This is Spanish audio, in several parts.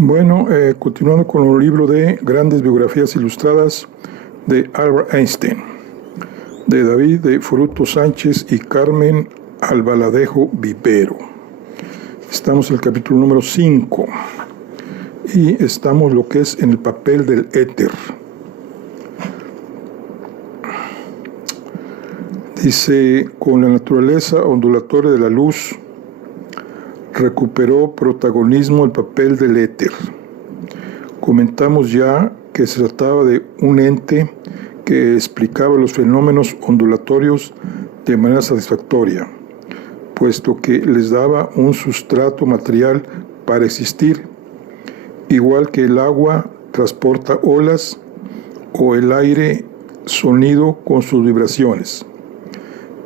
Bueno, continuando con un libro de Grandes Biografías Ilustradas de Albert Einstein, de David de Fruto Sánchez y Carmen Albaladejo Vivero. Estamos en el capítulo número 5 y estamos lo que es en el papel del éter. Dice, con la naturaleza ondulatoria de la luz, recuperó protagonismo el papel del éter. Comentamos ya que se trataba de un ente que explicaba los fenómenos ondulatorios de manera satisfactoria, puesto que les daba un sustrato material para existir, igual que el agua transporta olas o el aire sonido con sus vibraciones.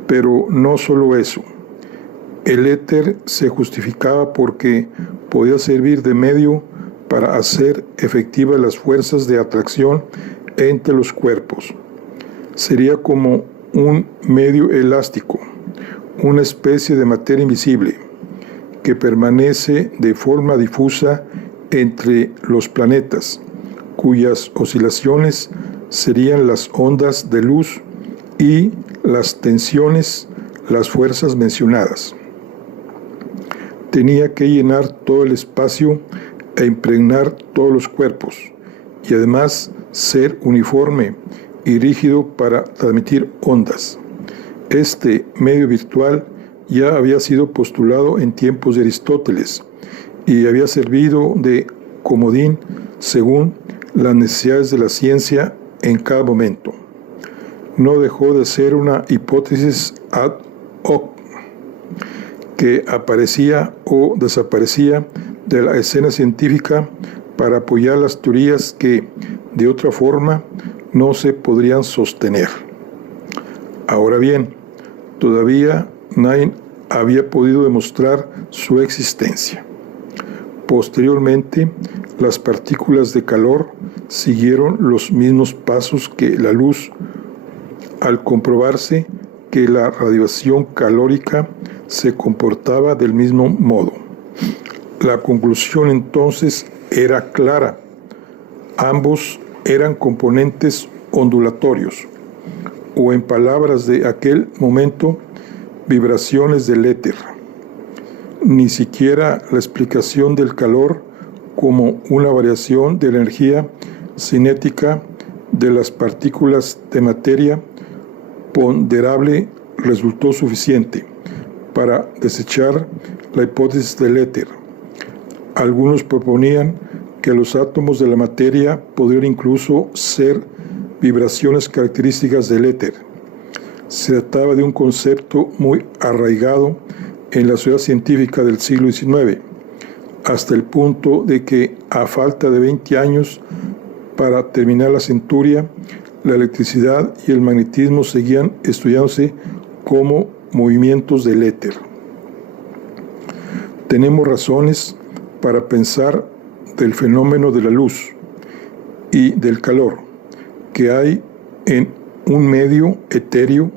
Pero no solo eso. El éter se justificaba porque podía servir de medio para hacer efectivas las fuerzas de atracción entre los cuerpos. Sería como un medio elástico, una especie de materia invisible que permanece de forma difusa entre los planetas, cuyas oscilaciones serían las ondas de luz y las tensiones, las fuerzas mencionadas. Tenía que llenar todo el espacio e impregnar todos los cuerpos, y además ser uniforme y rígido para transmitir ondas. Este medio virtual ya había sido postulado en tiempos de Aristóteles y había servido de comodín según las necesidades de la ciencia en cada momento. No dejó de ser una hipótesis ad hoc que aparecía o desaparecía de la escena científica para apoyar las teorías que, de otra forma, no se podrían sostener. Ahora bien, todavía nadie había podido demostrar su existencia. Posteriormente, las partículas de calor siguieron los mismos pasos que la luz, al comprobarse que la radiación calórica se comportaba del mismo modo. La conclusión entonces era clara. Ambos eran componentes ondulatorios, o en palabras de aquel momento, vibraciones del éter. Ni siquiera la explicación del calor como una variación de la energía cinética de las partículas de materia ponderable resultó suficiente para desechar la hipótesis del éter. Algunos proponían que los átomos de la materia podrían incluso ser vibraciones características del éter. Se trataba de un concepto muy arraigado en la sociedad científica del siglo XIX, hasta el punto de que, a falta de 20 años para terminar la centuria, la electricidad y el magnetismo seguían estudiándose como movimientos del éter. Tenemos razones para pensar del fenómeno de la luz y del calor que hay en un medio etéreo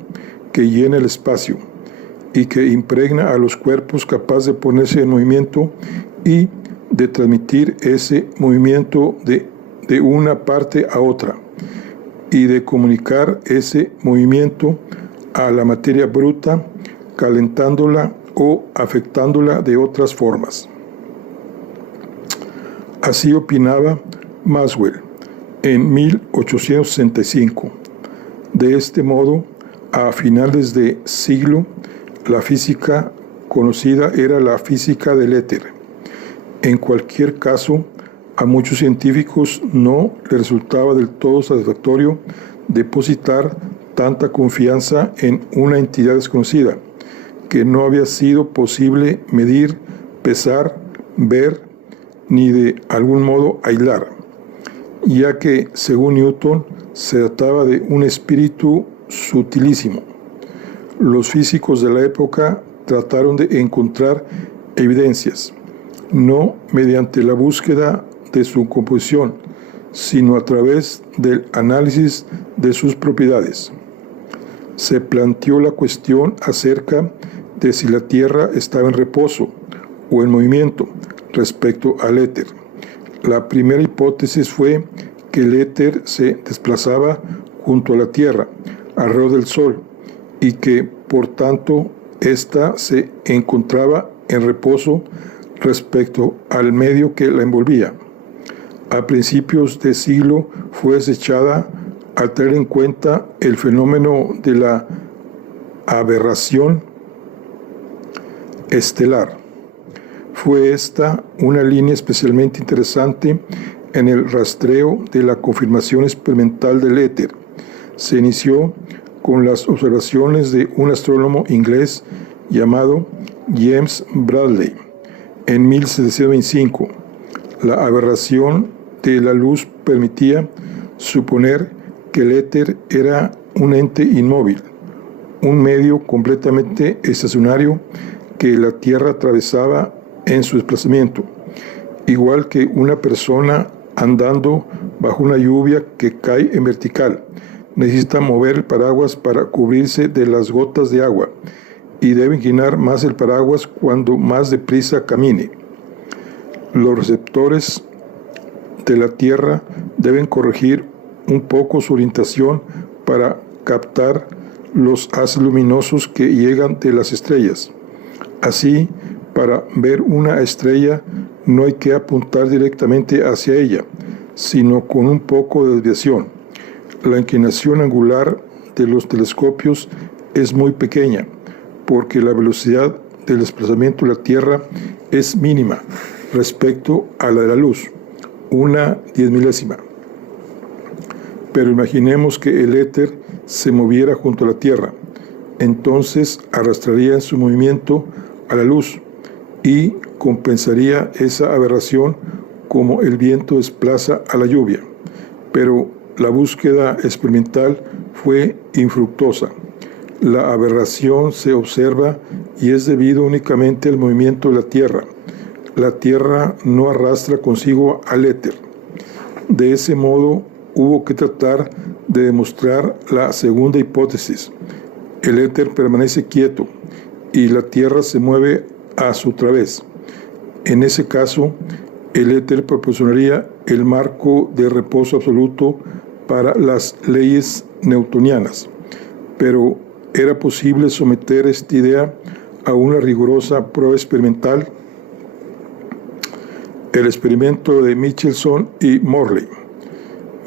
que llena el espacio y que impregna a los cuerpos, capaz de ponerse en movimiento y de transmitir ese movimiento de una parte a otra, y de comunicar ese movimiento a la materia bruta, calentándola o afectándola de otras formas. Así opinaba Maxwell en 1865. De este modo, a finales de siglo, la física conocida era la física del éter. En cualquier caso, a muchos científicos no les resultaba del todo satisfactorio depositar tanta confianza en una entidad desconocida, que no había sido posible medir, pesar, ver, ni de algún modo aislar, ya que, según Newton, se trataba de un espíritu sutilísimo. Los físicos de la época trataron de encontrar evidencias, no mediante la búsqueda de su composición, sino a través del análisis de sus propiedades. Se planteó la cuestión acerca de si la Tierra estaba en reposo o en movimiento respecto al éter. La primera hipótesis fue que el éter se desplazaba junto a la Tierra, alrededor del Sol, y que, por tanto, ésta se encontraba en reposo respecto al medio que la envolvía. A principios de siglo fue desechada al tener en cuenta el fenómeno de la aberración estelar. Fue esta una línea especialmente interesante en el rastreo de la confirmación experimental del éter. Se inició con las observaciones de un astrónomo inglés llamado James Bradley en 1725. La aberración de la luz permitía suponer que el éter era un ente inmóvil, un medio completamente estacionario que la Tierra atravesaba en su desplazamiento, igual que una persona andando bajo una lluvia que cae en vertical. Necesita mover el paraguas para cubrirse de las gotas de agua y debe inclinar más el paraguas cuando más deprisa camine. Los receptores de la Tierra deben corregir un poco su orientación para captar los haces luminosos que llegan de las estrellas. Así, para ver una estrella no hay que apuntar directamente hacia ella, sino con un poco de desviación. La inclinación angular de los telescopios es muy pequeña, porque la velocidad del desplazamiento de la Tierra es mínima respecto a la de la luz, una 10.000ª. Pero imaginemos que el éter se moviera junto a la Tierra, entonces arrastraría en su movimiento a la luz y compensaría esa aberración como el viento desplaza a la lluvia. Pero la búsqueda experimental fue infructuosa. La aberración se observa y es debido únicamente al movimiento de la Tierra. La Tierra no arrastra consigo al éter. De ese modo, hubo que tratar de demostrar la segunda hipótesis. El éter permanece quieto y la Tierra se mueve a su través. En ese caso, el éter proporcionaría el marco de reposo absoluto para las leyes newtonianas, pero ¿era posible someter esta idea a una rigurosa prueba experimental? El experimento de Michelson y Morley.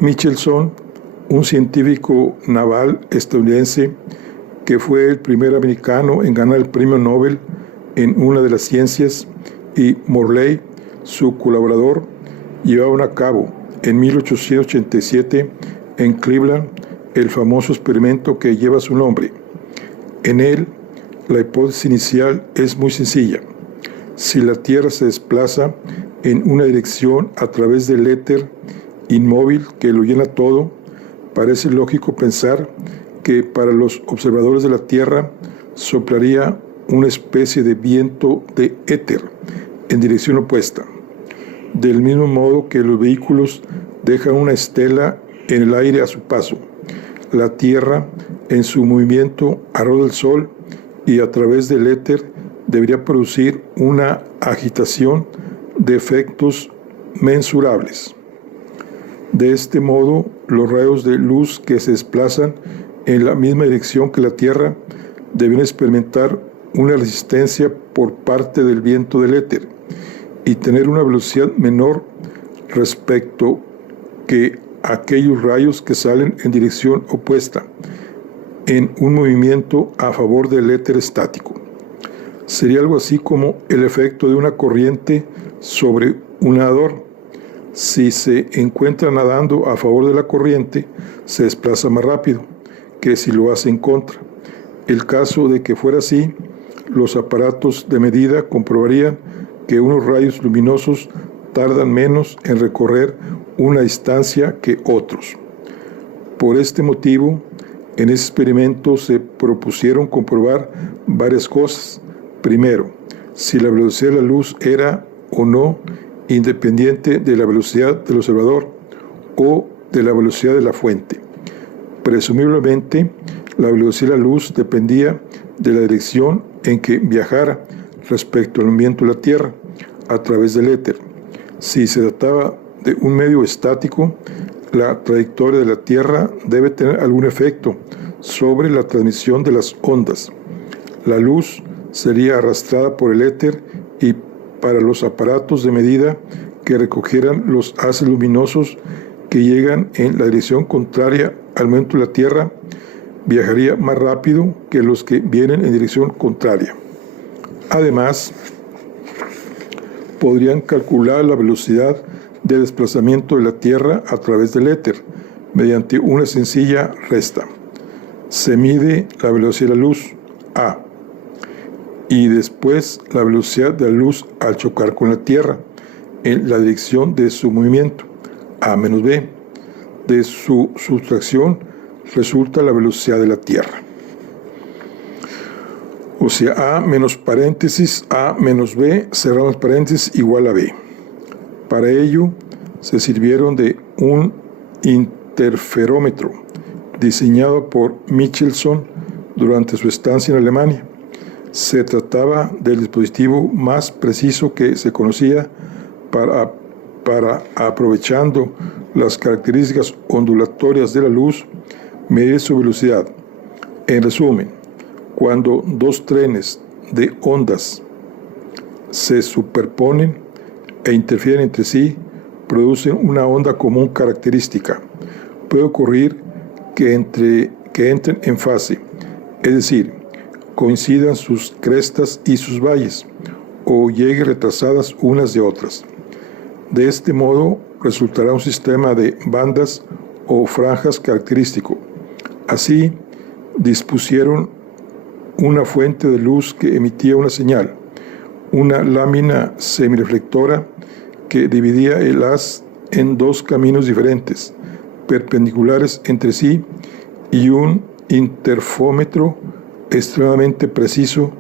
Michelson, un científico naval estadounidense que fue el primer americano en ganar el premio Nobel en una de las ciencias, y Morley, su colaborador, llevaron a cabo en 1887 en Cleveland el famoso experimento que lleva su nombre. En él, la hipótesis inicial es muy sencilla. Si la Tierra se desplaza en una dirección a través del éter inmóvil que lo llena todo, parece lógico pensar que para los observadores de la Tierra soplaría una especie de viento de éter en dirección opuesta. Del mismo modo que los vehículos dejan una estela en el aire a su paso, la Tierra, en su movimiento alrededor del Sol y a través del éter, debería producir una agitación de efectos mensurables. De este modo, los rayos de luz que se desplazan en la misma dirección que la Tierra deben experimentar una resistencia por parte del viento del éter y tener una velocidad menor respecto que aquellos rayos que salen en dirección opuesta, en un movimiento a favor del éter estático. Sería algo así como el efecto de una corriente sobre un nadador. Si se encuentra nadando a favor de la corriente, se desplaza más rápido que si lo hace en contra. El caso de que fuera así, los aparatos de medida comprobarían que unos rayos luminosos tardan menos en recorrer una distancia que otros. Por este motivo, en ese experimento se propusieron comprobar varias cosas. Primero, si la velocidad de la luz era o no independiente de la velocidad del observador o de la velocidad de la fuente. Presumiblemente, la velocidad de la luz dependía de la dirección en que viajara respecto al movimiento de la Tierra a través del éter. Si se trataba de un medio estático, la trayectoria de la Tierra debe tener algún efecto sobre la transmisión de las ondas. La luz sería arrastrada por el éter y para los aparatos de medida que recogieran los haces luminosos que llegan en la dirección contraria al momento de la Tierra, viajaría más rápido que los que vienen en dirección contraria. Además, podrían calcular la velocidad de desplazamiento de la Tierra a través del éter mediante una sencilla resta. Se mide la velocidad de la luz, A, y después la velocidad de la luz al chocar con la Tierra en la dirección de su movimiento, A menos B. De su sustracción resulta la velocidad de la Tierra. O sea, A menos paréntesis, A menos B, cerramos paréntesis, igual a B. Para ello, se sirvieron de un interferómetro diseñado por Michelson durante su estancia en Alemania. Se trataba del dispositivo más preciso que se conocía para aprovechando las características ondulatorias de la luz, medir su velocidad. En resumen, cuando dos trenes de ondas se superponen e interfieren entre sí, producen una onda común característica. Puede ocurrir que entren en fase, es decir, coincidan sus crestas y sus valles, o lleguen retrasadas unas de otras. De este modo, resultará un sistema de bandas o franjas característico. Así, dispusieron una fuente de luz que emitía una señal, una lámina semireflectora que dividía el haz en dos caminos diferentes, perpendiculares entre sí, y un interfómetro extremadamente preciso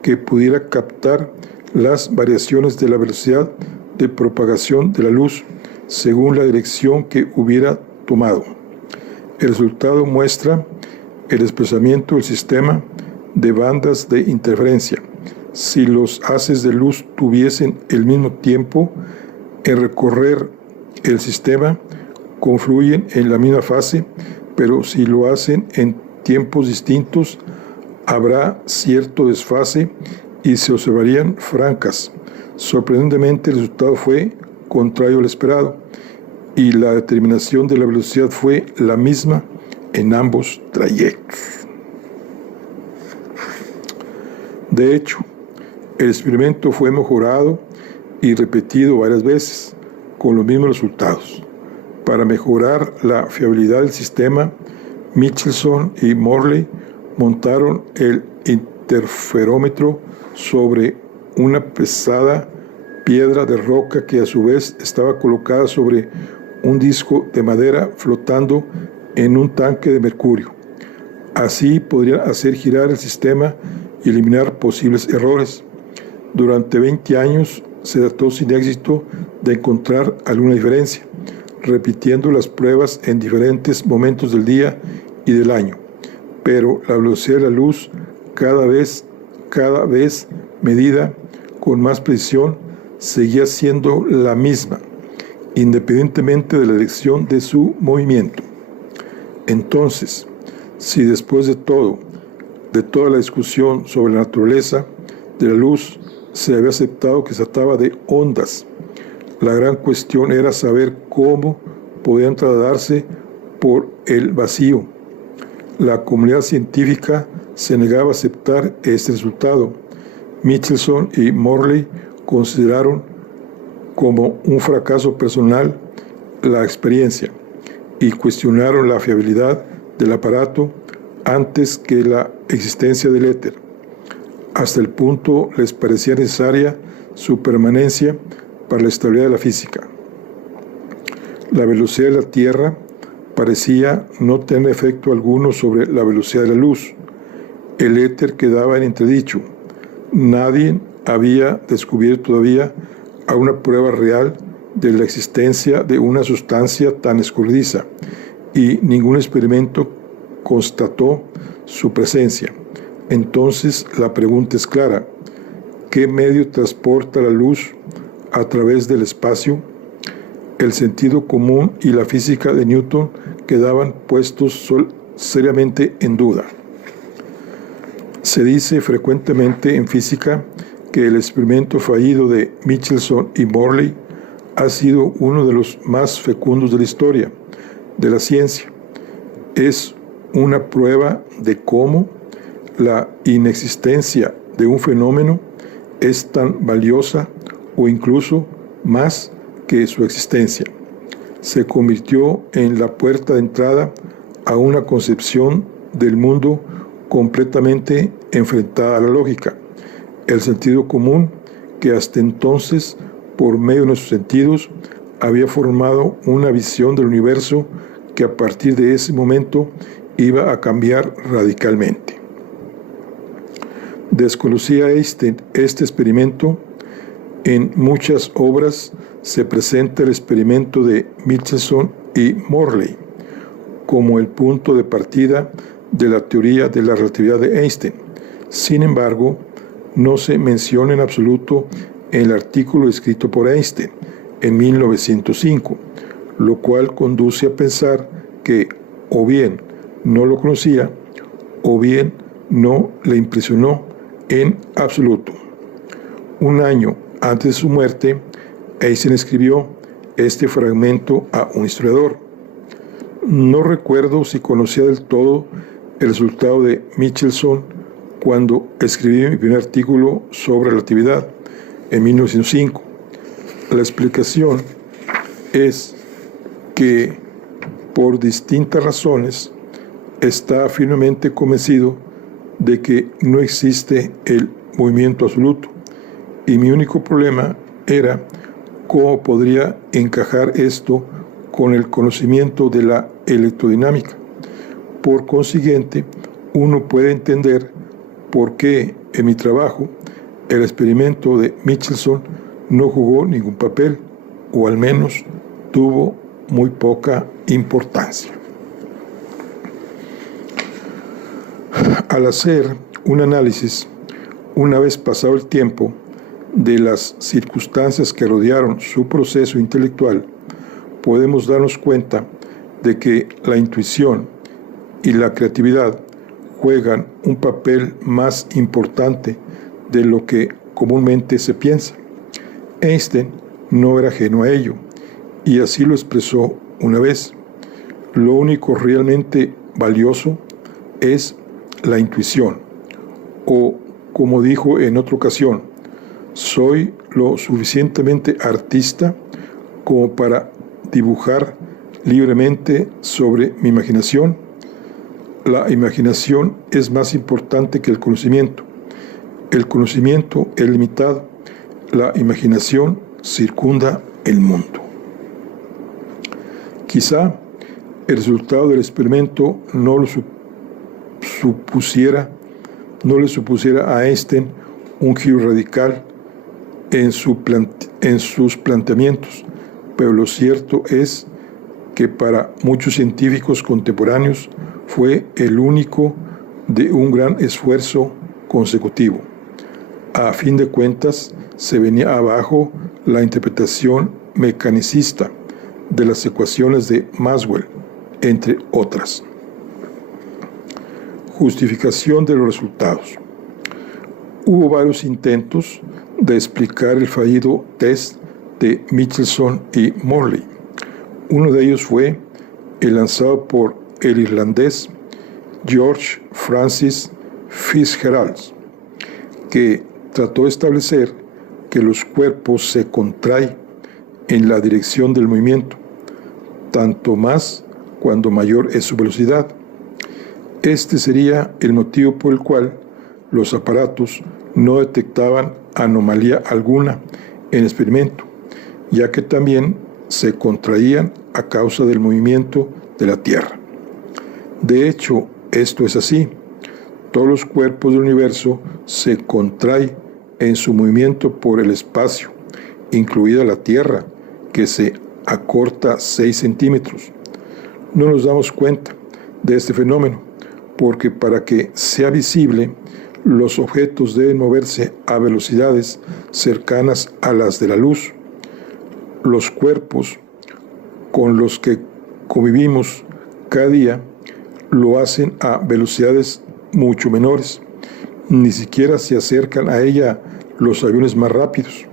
que pudiera captar las variaciones de la velocidad de propagación de la luz según la dirección que hubiera tomado. El resultado muestra el desplazamiento del sistema de bandas de interferencia. Si los haces de luz tuviesen el mismo tiempo en recorrer el sistema, confluyen en la misma fase, pero si lo hacen en tiempos distintos, habrá cierto desfase y se observarían francas. Sorprendentemente, el resultado fue contrario al esperado, y la determinación de la velocidad fue la misma en ambos trayectos. De hecho, el experimento fue mejorado y repetido varias veces, con los mismos resultados. Para mejorar la fiabilidad del sistema, Michelson y Morley montaron el interferómetro sobre una pesada piedra de roca que a su vez estaba colocada sobre un disco de madera flotando en un tanque de mercurio. Así podrían hacer girar el sistema y eliminar posibles errores. Durante 20 años se trató sin éxito de encontrar alguna diferencia, repitiendo las pruebas en diferentes momentos del día y del año, pero la velocidad de la luz cada vez medida con más precisión seguía siendo la misma, independientemente de la dirección de su movimiento. Entonces, si después de toda la discusión sobre la naturaleza de la luz se había aceptado que se trataba de ondas, la gran cuestión era saber cómo podían trasladarse por el vacío. La comunidad científica se negaba a aceptar este resultado. Michelson y Morley consideraron como un fracaso personal la experiencia y cuestionaron la fiabilidad del aparato antes que la existencia del éter. Hasta el punto les parecía necesaria su permanencia para la estabilidad de la física. La velocidad de la Tierra parecía no tener efecto alguno sobre la velocidad de la luz. El éter quedaba en entredicho. Nadie había descubierto todavía a una prueba real de la existencia de una sustancia tan escurridiza, y ningún experimento constató su presencia. Entonces la pregunta es clara: ¿qué medio transporta la luz a través del espacio? el sentido común y la física de Newton quedaban puestos seriamente en duda. Se dice frecuentemente en física que el experimento fallido de Michelson y Morley ha sido uno de los más fecundos de la historia de la ciencia. Es una prueba de cómo la inexistencia de un fenómeno es tan valiosa o incluso más que su existencia. Se convirtió en la puerta de entrada a una concepción del mundo completamente enfrentada a la lógica, el sentido común que hasta entonces, por medio de nuestros sentidos, había formado una visión del universo que a partir de ese momento iba a cambiar radicalmente. Desconocía este experimento. En muchas obras se presenta el experimento de Michelson y Morley como el punto de partida de la teoría de la relatividad de Einstein. Sin embargo, no se menciona en absoluto en el artículo escrito por Einstein en 1905, lo cual conduce a pensar que o bien no lo conocía o bien no le impresionó en absoluto. Un año antes de su muerte, Einstein escribió este fragmento a un historiador. No recuerdo si conocía del todo el resultado de Michelson cuando escribí mi primer artículo sobre relatividad en 1905. La explicación es que por distintas razones está firmemente convencido de que no existe el movimiento absoluto, y mi único problema era cómo podría encajar esto con el conocimiento de la electrodinámica. Por consiguiente, uno puede entender por qué en mi trabajo el experimento de Michelson no jugó ningún papel, o al menos tuvo muy poca importancia. Al hacer un análisis, una vez pasado el tiempo, de las circunstancias que rodearon su proceso intelectual, podemos darnos cuenta de que la intuición y la creatividad juegan un papel más importante de lo que comúnmente se piensa. Einstein no era ajeno a ello, y así lo expresó una vez. Lo único realmente valioso es la intuición, o como dijo en otra ocasión, soy lo suficientemente artista como para dibujar libremente sobre mi imaginación. La imaginación es más importante que el conocimiento. El conocimiento es limitado. La imaginación circunda el mundo. Quizá el resultado del experimento no le supusiera a Einstein un giro radical en sus planteamientos, pero lo cierto es que para muchos científicos contemporáneos fue el único de un gran esfuerzo consecutivo. A fin de cuentas, se venía abajo la interpretación mecanicista de las ecuaciones de Maxwell, entre otras. Justificación de los resultados. Hubo varios intentos de explicar el fallido test de Michelson y Morley. Uno de ellos fue el lanzado por el irlandés George Francis Fitzgerald, que trató de establecer que los cuerpos se contraen en la dirección del movimiento, tanto más cuando mayor es su velocidad. Este sería el motivo por el cual los aparatos no detectaban anomalía alguna en el experimento, ya que también se contraían a causa del movimiento de la Tierra. De hecho, esto es así. Todos los cuerpos del universo se contraen en su movimiento por el espacio, incluida la Tierra, que se acorta 6 centímetros. No nos damos cuenta de este fenómeno, porque para que sea visible, los objetos deben moverse a velocidades cercanas a las de la luz. Los cuerpos con los que convivimos cada día lo hacen a velocidades mucho menores. Ni siquiera se acercan a ella los aviones más rápidos,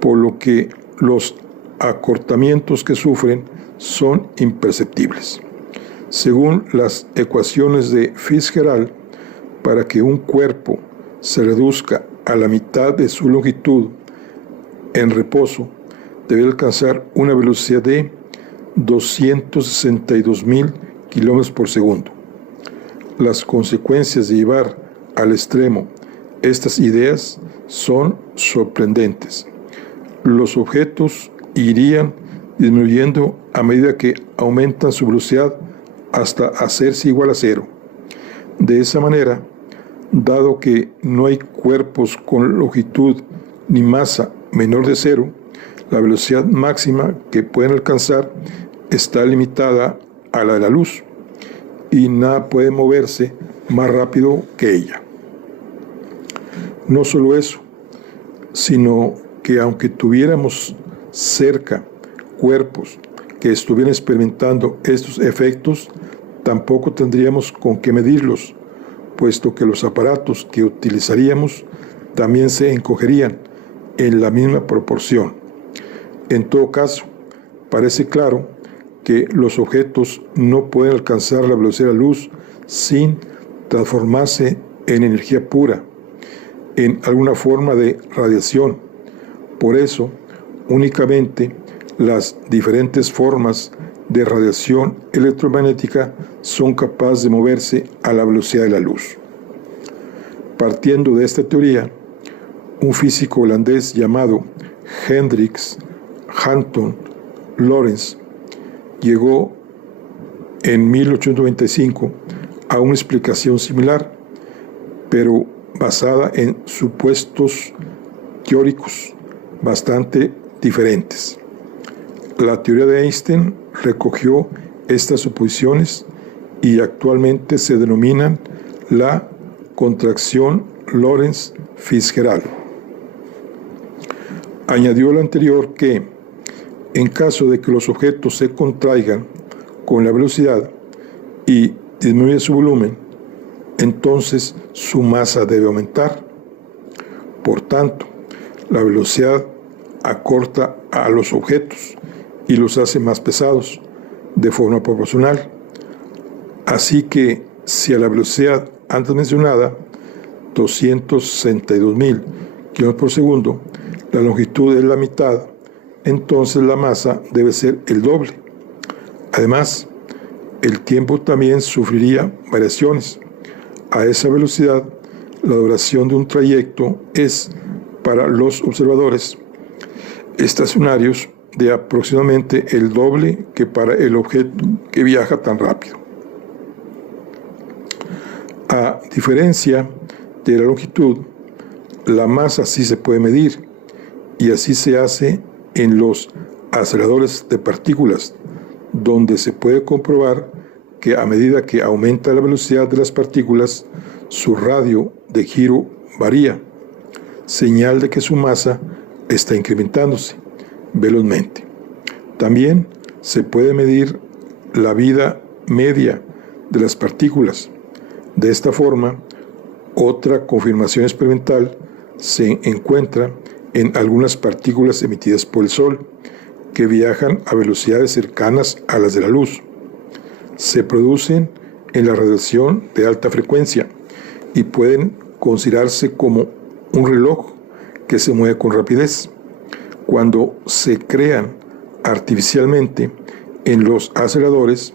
por lo que los acortamientos que sufren son imperceptibles. Según las ecuaciones de Fitzgerald, para que un cuerpo se reduzca a la mitad de su longitud en reposo, debe alcanzar una velocidad de 262.000 kilómetros por segundo. Las consecuencias de llevar al extremo estas ideas son sorprendentes. Los objetos irían disminuyendo a medida que aumentan su velocidad hasta hacerse igual a cero. De esa manera, dado que no hay cuerpos con longitud ni masa menor de cero, la velocidad máxima que pueden alcanzar está limitada a la de la luz y nada puede moverse más rápido que ella. No solo eso, sino que aunque tuviéramos cerca cuerpos que estuvieran experimentando estos efectos, tampoco tendríamos con qué medirlos, puesto que los aparatos que utilizaríamos también se encogerían en la misma proporción. En todo caso, parece claro que los objetos no pueden alcanzar la velocidad de la luz sin transformarse en energía pura, en alguna forma de radiación. Por eso, únicamente las diferentes formas de radiación electromagnética son capaces de moverse a la velocidad de la luz. Partiendo de esta teoría, un físico holandés llamado Hendrik Antoon Lorentz llegó en 1895 a una explicación similar, pero basada en supuestos teóricos bastante diferentes. La teoría de Einstein recogió estas suposiciones y actualmente se denominan la contracción Lorentz-Fitzgerald. Añadió lo anterior que, en caso de que los objetos se contraigan con la velocidad y disminuya su volumen, entonces su masa debe aumentar. Por tanto, la velocidad acorta a los objetos y los hace más pesados de forma proporcional. Así que si a la velocidad antes mencionada, 262.000 km por segundo, la longitud es la mitad, entonces la masa debe ser el doble. Además, el tiempo también sufriría variaciones. A esa velocidad, la duración de un trayecto es, para los observadores estacionarios, de aproximadamente el doble que para el objeto que viaja tan rápido. A diferencia de la longitud, la masa sí se puede medir, y así se hace en los aceleradores de partículas, donde se puede comprobar que a medida que aumenta la velocidad de las partículas, su radio de giro varía, señal de que su masa está incrementándose velozmente. También se puede medir la vida media de las partículas. De esta forma, otra confirmación experimental se encuentra en algunas partículas emitidas por el Sol, que viajan a velocidades cercanas a las de la luz. Se producen en la radiación de alta frecuencia y pueden considerarse como un reloj que se mueve con rapidez. Cuando se crean artificialmente en los aceleradores,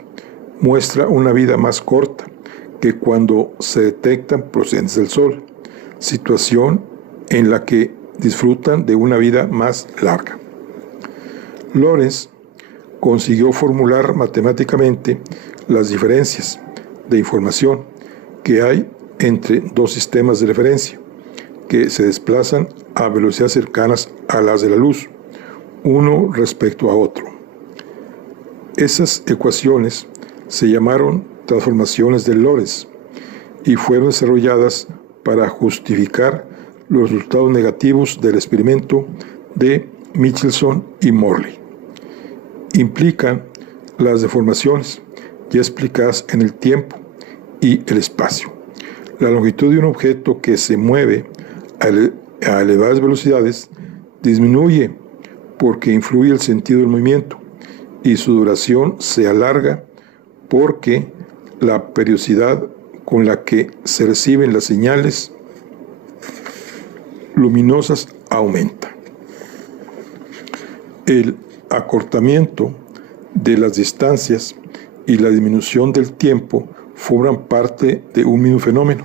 muestra una vida más corta que cuando se detectan procedentes del Sol, situación en la que disfrutan de una vida más larga. Lorentz consiguió formular matemáticamente las diferencias de información que hay entre dos sistemas de referencia que se desplazan a velocidades cercanas a las de la luz, uno respecto a otro. Esas ecuaciones se llamaron transformaciones de Lorentz y fueron desarrolladas para justificar los resultados negativos del experimento de Michelson y Morley. implican las deformaciones ya explicadas en el tiempo y el espacio. La longitud de un objeto que se mueve a elevadas velocidades disminuye porque influye el sentido del movimiento, y su duración se alarga porque la periodicidad con la que se reciben las señales luminosas aumenta. El acortamiento de las distancias y la disminución del tiempo forman parte de un mismo fenómeno.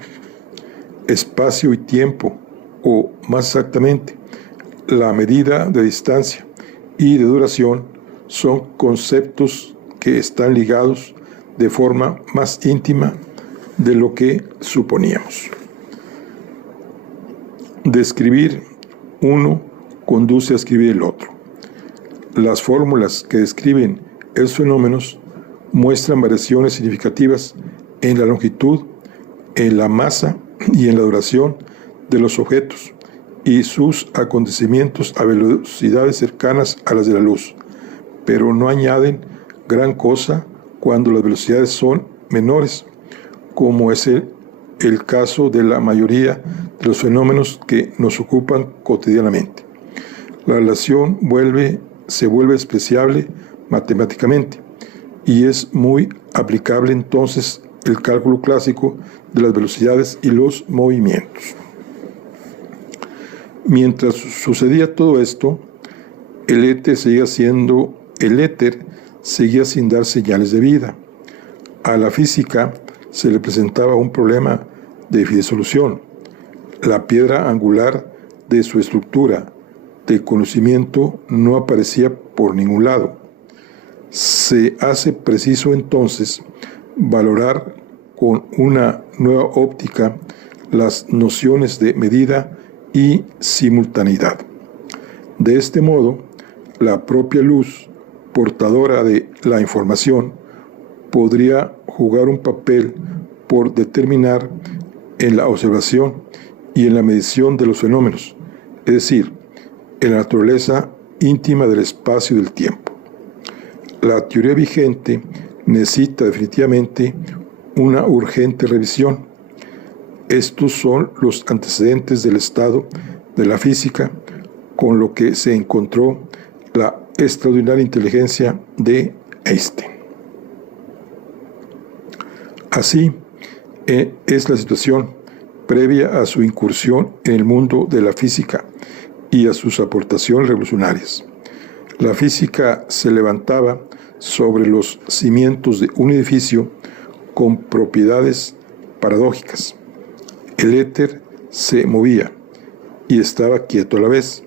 Espacio y tiempo, o más exactamente, la medida de distancia y de duración, son conceptos que están ligados de forma más íntima de lo que suponíamos. Describir uno conduce a escribir el otro. Las fórmulas que describen esos fenómenos muestran variaciones significativas en la longitud, en la masa y en la duración de los objetos y sus acontecimientos a velocidades cercanas a las de la luz, pero no añaden gran cosa cuando las velocidades son menores, como es el caso de la mayoría de los fenómenos que nos ocupan cotidianamente. La relación se vuelve despreciable matemáticamente, y es muy aplicable entonces el cálculo clásico de las velocidades y los movimientos. Mientras sucedía todo esto, el éter seguía sin dar señales de vida. A la física se le presentaba un problema de difícil solución. La piedra angular de su estructura de conocimiento no aparecía por ningún lado. Se hace preciso entonces valorar con una nueva óptica las nociones de medida y simultaneidad. De este modo, la propia luz, portadora de la información, podría jugar un papel por determinar en la observación y en la medición de los fenómenos, es decir, en la naturaleza íntima del espacio y del tiempo. La teoría vigente necesita definitivamente una urgente revisión. Estos son los antecedentes del estado de la física con lo que se encontró la extraordinaria inteligencia de Einstein. Así es la situación previa a su incursión en el mundo de la física y a sus aportaciones revolucionarias. La física se levantaba sobre los cimientos de un edificio con propiedades paradójicas. El éter se movía y estaba quieto a la vez.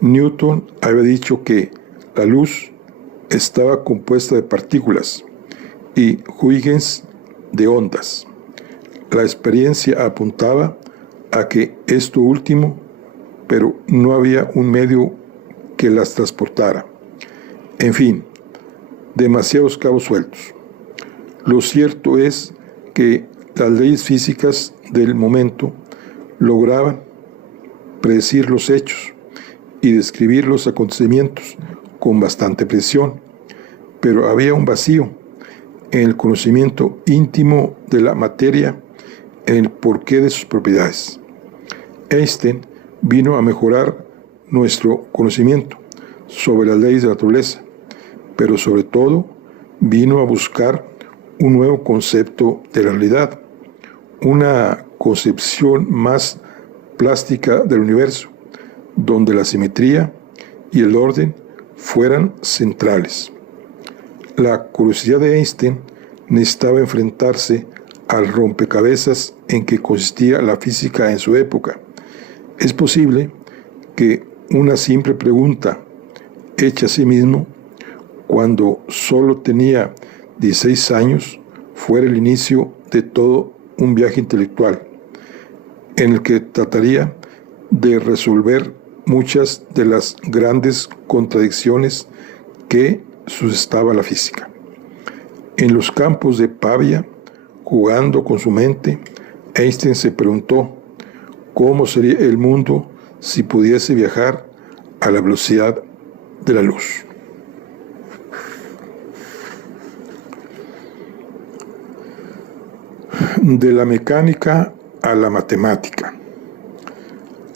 Newton había dicho que la luz estaba compuesta de partículas y Huygens de ondas. La experiencia apuntaba a que esto último, pero no había un medio que las transportara. En fin, demasiados cabos sueltos. Lo cierto es que las leyes físicas del momento lograban predecir los hechos y describir los acontecimientos con bastante precisión, pero había un vacío en el conocimiento íntimo de la materia, en el porqué de sus propiedades. Einstein vino a mejorar nuestro conocimiento sobre las leyes de la naturaleza, pero sobre todo vino a buscar un nuevo concepto de la realidad, una concepción más plástica del universo, donde la simetría y el orden fueran centrales. La curiosidad de Einstein necesitaba enfrentarse al rompecabezas en que consistía la física en su época. Es posible que una simple pregunta hecha a sí mismo, cuando solo tenía 16 años, fuera el inicio de todo un viaje intelectual, en el que trataría de resolver muchas de las grandes contradicciones que suscitaba la física. En los campos de Pavia, jugando con su mente, Einstein se preguntó cómo sería el mundo si pudiese viajar a la velocidad de la luz. De la mecánica a la matemática.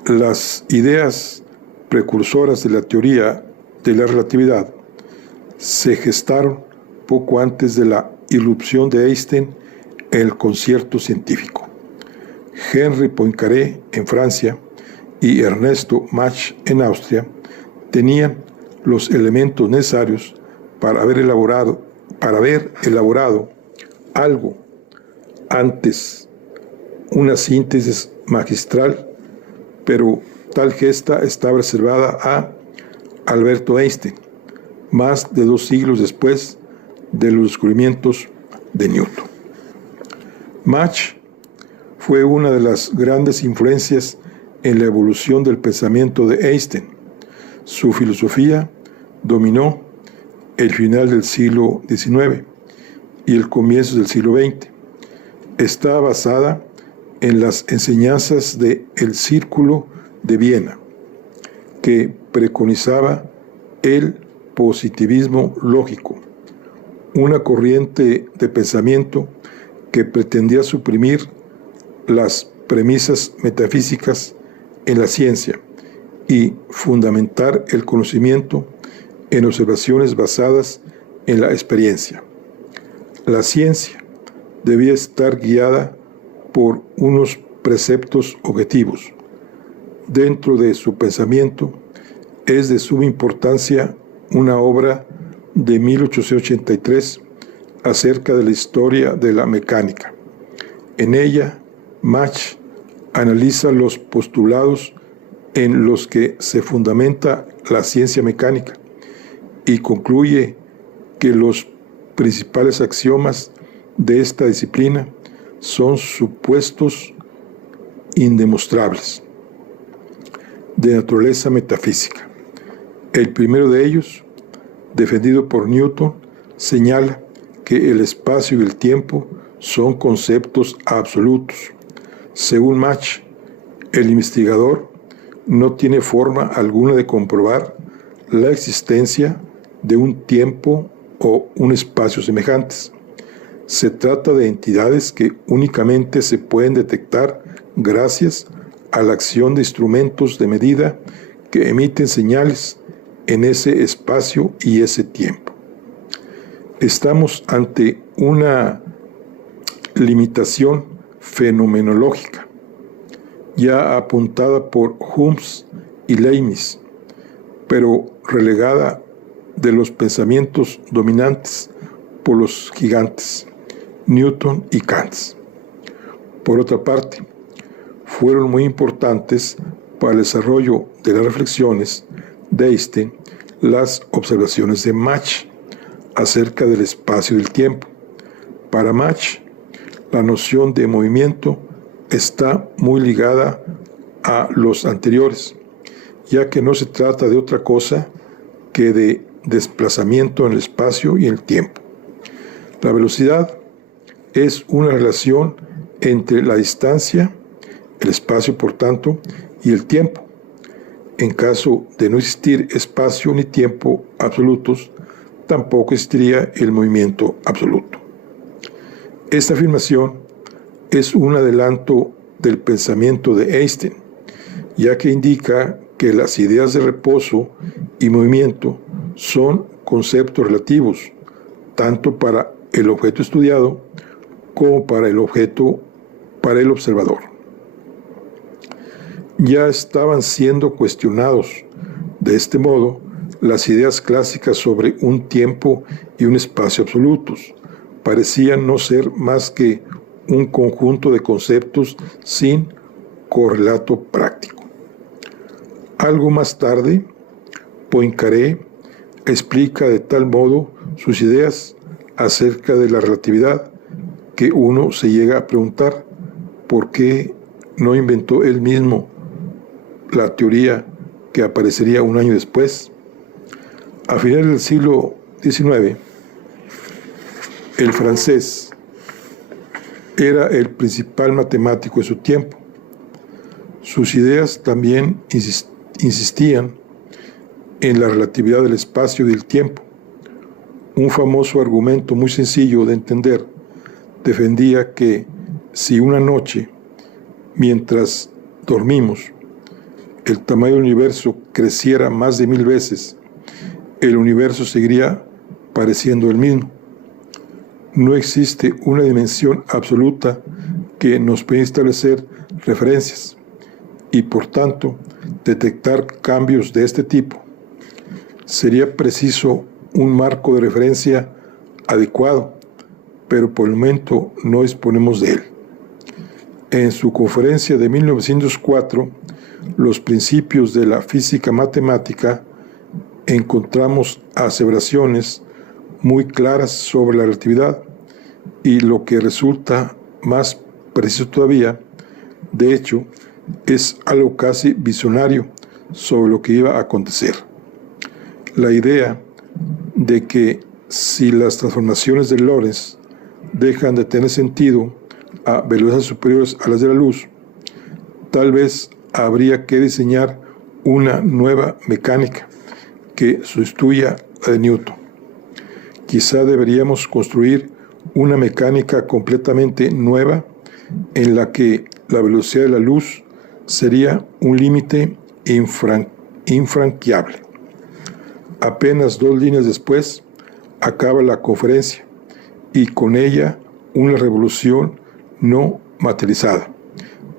Las ideas precursoras de la teoría de la relatividad se gestaron poco antes de la irrupción de Einstein en el concierto científico. Henri Poincaré en Francia y Ernesto Mach en Austria tenían los elementos necesarios para haber elaborado algo antes, una síntesis magistral, pero tal gesta estaba reservada a Alberto Einstein, más de 2 siglos después de los descubrimientos de Newton. Mach fue una de las grandes influencias en la evolución del pensamiento de Einstein. Su filosofía dominó el final del siglo XIX y el comienzo del siglo XX. Está basada en las enseñanzas del Círculo de Viena, que preconizaba el positivismo lógico, una corriente de pensamiento que pretendía suprimir las premisas metafísicas en la ciencia y fundamentar el conocimiento en observaciones basadas en la experiencia. La ciencia debía estar guiada por unos preceptos objetivos. Dentro de su pensamiento es de suma importancia una obra de 1883 acerca de la historia de la mecánica. En ella, Mach analiza los postulados en los que se fundamenta la ciencia mecánica y concluye que los principales axiomas de esta disciplina son supuestos indemostrables de naturaleza metafísica. El primero de ellos, defendido por Newton, señala que el espacio y el tiempo son conceptos absolutos. Según Mach, el investigador no tiene forma alguna de comprobar la existencia de un tiempo o un espacio semejantes. Se trata de entidades que únicamente se pueden detectar gracias a la acción de instrumentos de medida que emiten señales en ese espacio y ese tiempo. Estamos ante una limitación fenomenológica, ya apuntada por Humes y Leibniz, pero relegada de los pensamientos dominantes por los gigantes, Newton y Kant. Por otra parte, fueron muy importantes para el desarrollo de las reflexiones de Einstein las observaciones de Mach acerca del espacio y del tiempo. Para Mach, la noción de movimiento está muy ligada a los anteriores, ya que no se trata de otra cosa que de desplazamiento en el espacio y en el tiempo. La velocidad es una relación entre la distancia, el espacio por tanto, y el tiempo. En caso de no existir espacio ni tiempo absolutos, tampoco existiría el movimiento absoluto. Esta afirmación es un adelanto del pensamiento de Einstein, ya que indica que las ideas de reposo y movimiento son conceptos relativos, tanto para el objeto estudiado como para el observador. Ya estaban siendo cuestionados de este modo las ideas clásicas sobre un tiempo y un espacio absolutos. Parecían no ser más que un conjunto de conceptos sin correlato práctico. Algo más tarde, Poincaré explica de tal modo sus ideas acerca de la relatividad que uno se llega a preguntar por qué no inventó él mismo la teoría que aparecería un año después. A finales del siglo XIX, el francés era el principal matemático de su tiempo. Sus ideas también insistían en la relatividad del espacio y del tiempo. Un famoso argumento muy sencillo de entender defendía que si una noche, mientras dormimos, el tamaño del universo creciera más de 1000 veces, el universo seguiría pareciendo el mismo. No existe una dimensión absoluta que nos permita establecer referencias y, por tanto, detectar cambios de este tipo. Sería preciso un marco de referencia adecuado, pero por el momento no disponemos de él. En su conferencia de 1904, Los principios de la física matemática, encontramos aseveraciones muy claras sobre la relatividad y lo que resulta más preciso todavía, de hecho, es algo casi visionario sobre lo que iba a acontecer. La idea de que si las transformaciones de Lorentz dejan de tener sentido a velocidades superiores a las de la luz, tal vez habría que diseñar una nueva mecánica que sustituya a la de Newton. Quizá deberíamos construir una mecánica completamente nueva en la que la velocidad de la luz sería un límite infranqueable. Apenas 2 líneas después acaba la conferencia y con ella una revolución no materializada,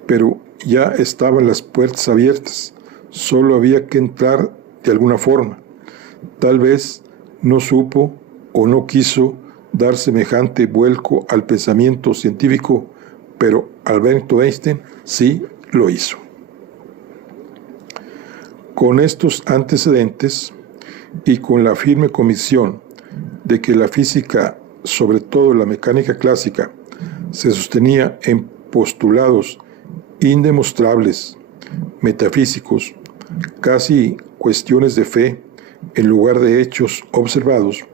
pero ya estaban las puertas abiertas, solo había que entrar de alguna forma. Tal vez no supo o no quiso dar semejante vuelco al pensamiento científico, pero Albert Einstein sí lo hizo. Con estos antecedentes y con la firme convicción de que la física, sobre todo la mecánica clásica, se sostenía en postulados indemostrables, metafísicos, casi cuestiones de fe en lugar de hechos observados,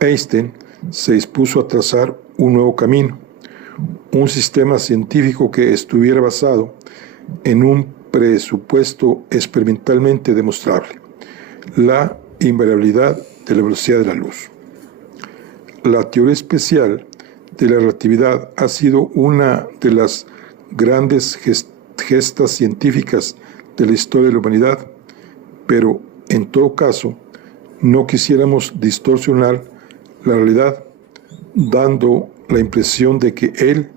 Einstein se dispuso a trazar un nuevo camino, un sistema científico que estuviera basado en un presupuesto experimentalmente demostrable, la invariabilidad de la velocidad de la luz. La teoría especial de la relatividad ha sido una de las grandes gestas científicas de la historia de la humanidad, pero en todo caso no quisiéramos distorsionar la realidad, dando la impresión de que él,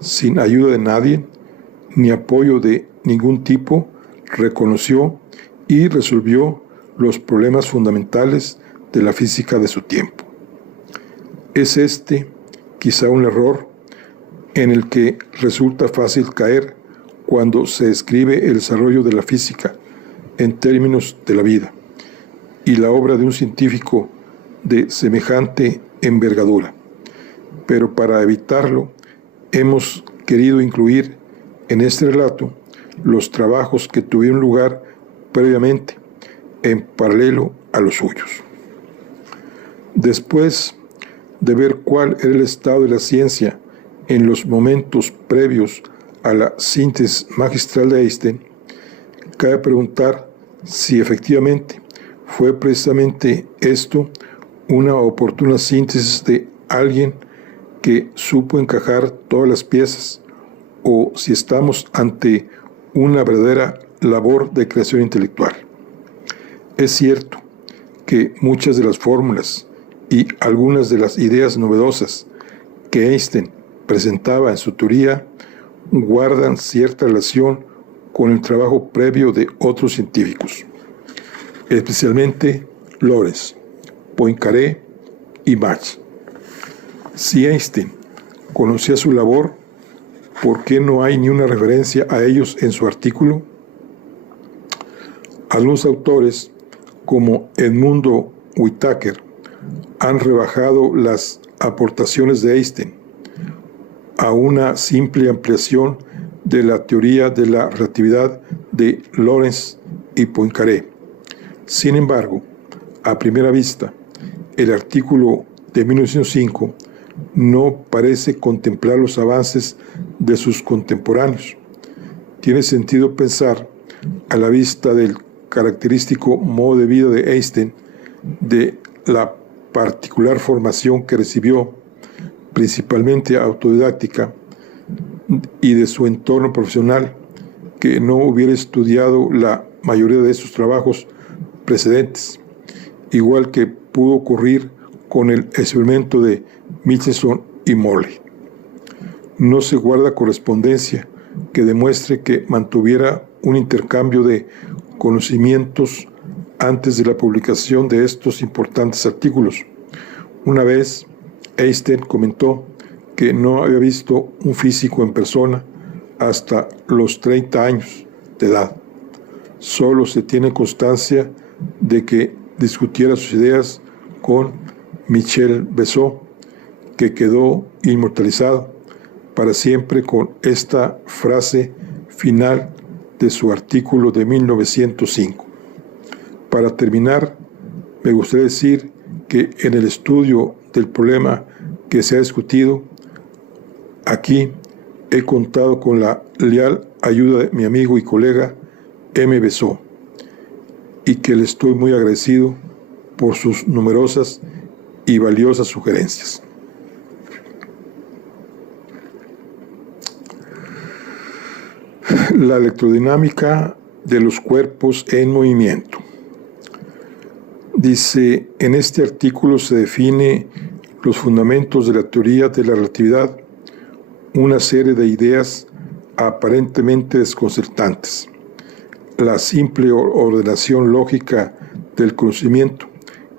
sin ayuda de nadie, ni apoyo de ningún tipo, reconoció y resolvió los problemas fundamentales de la física de su tiempo. Es este, quizá un error, en el que resulta fácil caer cuando se describe el desarrollo de la física en términos de la vida y la obra de un científico de semejante envergadura. Pero para evitarlo, hemos querido incluir en este relato los trabajos que tuvieron lugar previamente, en paralelo a los suyos. Después de ver cuál era el estado de la ciencia en los momentos previos a la síntesis magistral de Einstein, cabe preguntar si efectivamente fue precisamente esto una oportuna síntesis de alguien que supo encajar todas las piezas, o si estamos ante una verdadera labor de creación intelectual. Es cierto que muchas de las fórmulas y algunas de las ideas novedosas que Einstein presentaba en su teoría guardan cierta relación con el trabajo previo de otros científicos, especialmente Lorentz, Poincaré y Mach. Si Einstein conocía su labor, ¿por qué no hay ni una referencia a ellos en su artículo? Algunos autores, como Edmundo Whittaker, han rebajado las aportaciones de Einstein a una simple ampliación de la teoría de la relatividad de Lorentz y Poincaré. Sin embargo, a primera vista, el artículo de 1905 no parece contemplar los avances de sus contemporáneos. Tiene sentido pensar, a la vista del característico modo de vida de Einstein, de la particular formación que recibió, principalmente autodidáctica, y de su entorno profesional, que no hubiera estudiado la mayoría de estos trabajos precedentes, igual que pudo ocurrir con el experimento de Michelson y Morley. No se guarda correspondencia que demuestre que mantuviera un intercambio de conocimientos antes de la publicación de estos importantes artículos. Una vez, Einstein comentó que no había visto un físico en persona hasta los 30 años de edad. Solo se tiene constancia de que discutiera sus ideas con Michel Bezout, que quedó inmortalizado para siempre con esta frase final de su artículo de 1905. Para terminar, me gustaría decir que en el estudio del problema que se ha discutido, aquí he contado con la leal ayuda de mi amigo y colega M. Bezout, y que le estoy muy agradecido por sus numerosas y valiosas sugerencias. La electrodinámica de los cuerpos en movimiento. Dice, en este artículo se define los fundamentos de la teoría de la relatividad, una serie de ideas aparentemente desconcertantes. La simple ordenación lógica del conocimiento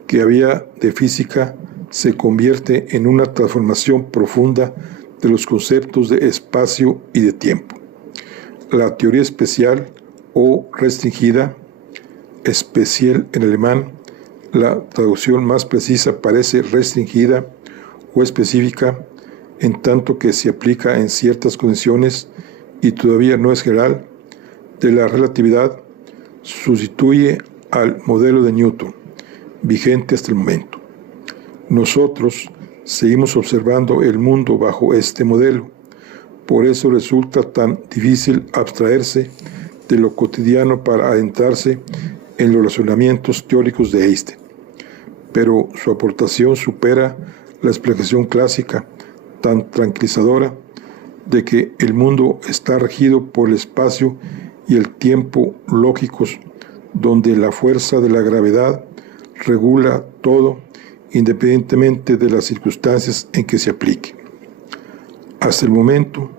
que había de física se convierte en una transformación profunda de los conceptos de espacio y de tiempo. La teoría especial o restringida, especial en alemán, la traducción más precisa parece restringida o específica, en tanto que se aplica en ciertas condiciones y todavía no es general, de la relatividad, sustituye al modelo de Newton, vigente hasta el momento. Nosotros seguimos observando el mundo bajo este modelo, por eso resulta tan difícil abstraerse de lo cotidiano para adentrarse en los razonamientos teóricos de Einstein. Pero su aportación supera la explicación clásica tan tranquilizadora de que el mundo está regido por el espacio y el tiempo lógicos, donde la fuerza de la gravedad regula todo independientemente de las circunstancias en que se aplique. Hasta el momento,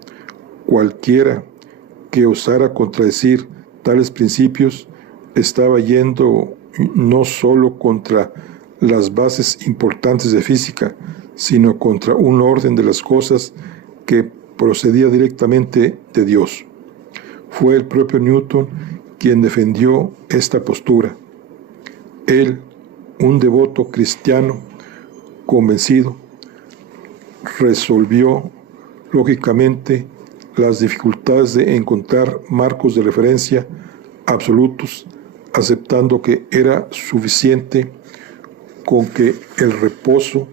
cualquiera que osara contradecir tales principios estaba yendo no solo contra las bases importantes de física, sino contra un orden de las cosas que procedía directamente de Dios. Fue el propio Newton quien defendió esta postura. Él, un devoto cristiano convencido, resolvió lógicamente las dificultades de encontrar marcos de referencia absolutos, aceptando que era suficiente con que el reposo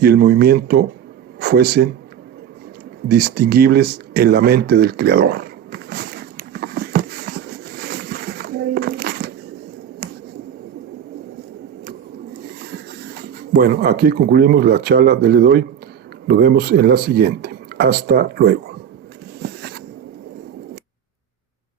y el movimiento fuesen distinguibles en la mente del Creador. Bueno, aquí concluimos la charla del día de hoy. Nos vemos en la siguiente. Hasta luego.